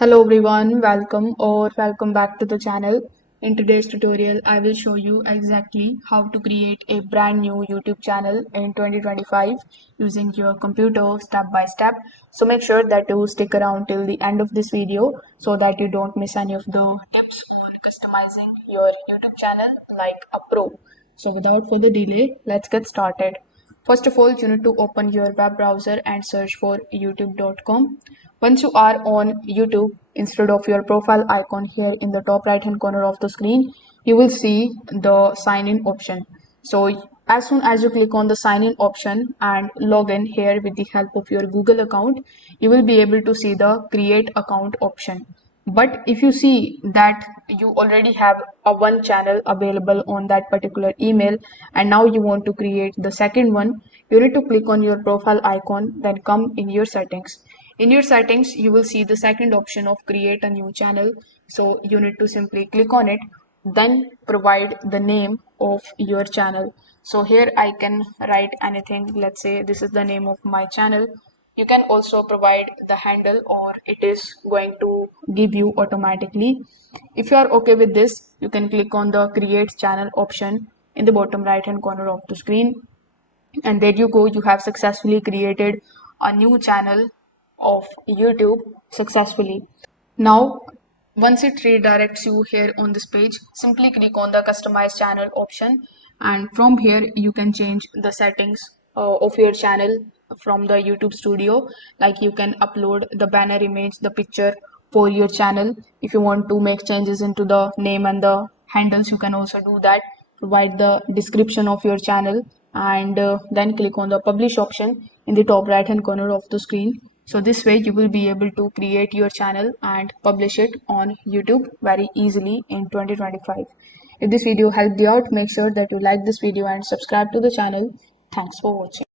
Hello everyone, welcome back to the channel. In today's tutorial, I will show you exactly how to create a brand new YouTube channel in 2025 using your computer step by step. So make sure that you stick around till the end of this video so that you don't miss any of the tips on customizing your YouTube channel like a pro. So without further delay, let's get started. First of all, you need to open your web browser and search for youtube.com. Once you are on YouTube, instead of your profile icon here in the top right hand corner of the screen, you will see the sign in option. So as soon as you click on the sign in option and log in here with the help of your Google account, you will be able to see the create account option. But if you see that you already have a one channel available on that particular email and now you want to create the second one, you need to click on your profile icon, then come in your settings. In your settings, you will see the second option of create a new channel. So you need to simply click on it, then provide the name of your channel. So here I can write anything. Let's say this is the name of my channel. You can also provide the handle or it is going to give you automatically. If you are okay with this, you can click on the create channel option in the bottom right hand corner of the screen, and there you go, you have successfully created a new channel of YouTube successfully. Now once it redirects you here on this page, simply click on the customize channel option, and from here you can change the settings of your channel from the YouTube studio. Like you can upload the banner image, the picture for your channel. If you want to make changes into the name and the handles, you can also do that. Provide the description of your channel, and then click on the publish option in the top right hand corner of the screen. So this way you will be able to create your channel and publish it on YouTube very easily in 2025. If this video helped you out, make sure that you like this video and subscribe to the channel. Thanks for watching.